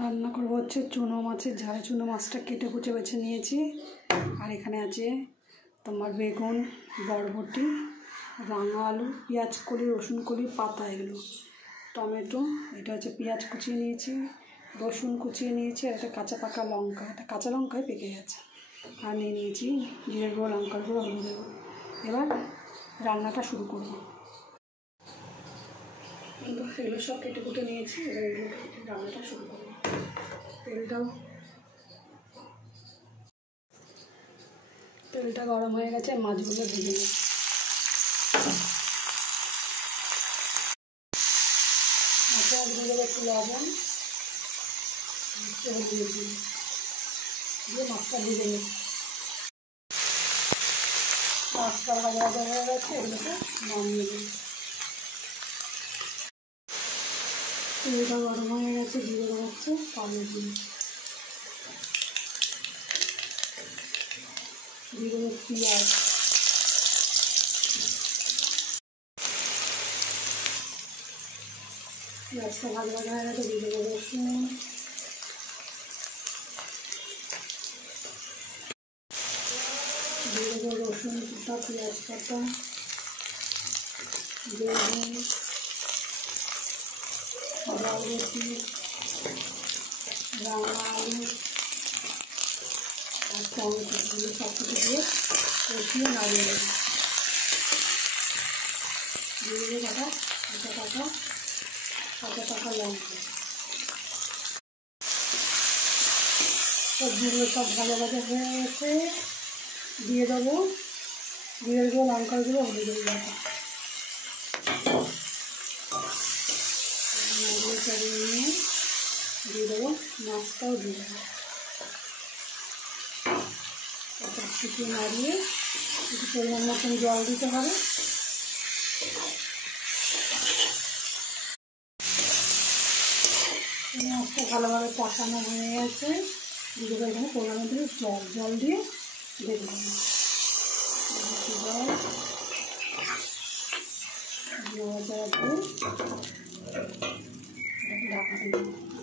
রান্না করব হচ্ছে চুনো মাছের ঝাল। চুনো মাছটা কেটে কুচে বেছে নিয়েছি। আর এখানে আছে তোমার বেগুন, বরবটি, রাঙা আলু, পেঁয়াজ কলি, রসুন কলি, পাতা, এগুলো টমেটো, এটা হচ্ছে পেঁয়াজ কুচিয়ে নিয়েছি, রসুন কুচিয়ে নিয়েছি, আর একটা কাঁচা পাকা লঙ্কা, এটা কাঁচা লঙ্কায় পেকে গেছে। আর নিয়ে নিয়েছি জিরের গুঁড়ো, লঙ্কার গুঁড়ো, হলুদের গুঁড়ো। এবার রান্নাটা শুরু করব। এগুলো সব কেটে কুটে নিয়েছি, এবার এগুলো রান্নাটা শুরু করব। তেলটা গরম হয়ে গেছে, মাছগুলো দিয়ে দেবো। মাছে দিয়ে দেবো একটু লবণ, দিয়ে মাছটা দিয়ে দেবো। মাছটা ভাজা ভাজা হয়ে গেছে, এগুলোকে নামিয়ে দেবো। তেলটা গরম হয়ে গেছে, দিয়ে দেবো হচ্ছে কালো জিরে, দিয়ে দেবো পেঁয়াজ, পেঁয়াজটা ভাজা ভাজা হয়ে গেছে, দিয়ে দেবো রসুন, দিয়ে দেবো রসুন কুটা, পেঁয়াজ কাটা, বেগুন, বরবটি, রাঙা আলু আর টমেটো, এগুলো সব কিছু দিয়ে কষিয়ে নাড়িয়ে দেবো। দিয়ে দেবো কাঁচা পাকা লঙ্কা। সবজিগুলো সব ভালো ভাজা হয়ে গেছে, দিয়ে দেবো জিরের গুঁড়ো, লঙ্কার গুঁড়ো, হলুদের গুঁড়ো। নাড়িয়ে চাড়িয়ে নিয়ে দিয়ে দেবো মাছটাও, দিয়ে দেবো সব কিছু নাড়িয়ে একটু পরিমাণ মতন জল দিতে হবে। মাছটা ভালোভাবে কষানো হয়ে গেছে, দিয়ে দেবো এখানে পরিমাণ মতন জল দিয়ে দেখবো জল দিয়ে ঢাকা দিয়ে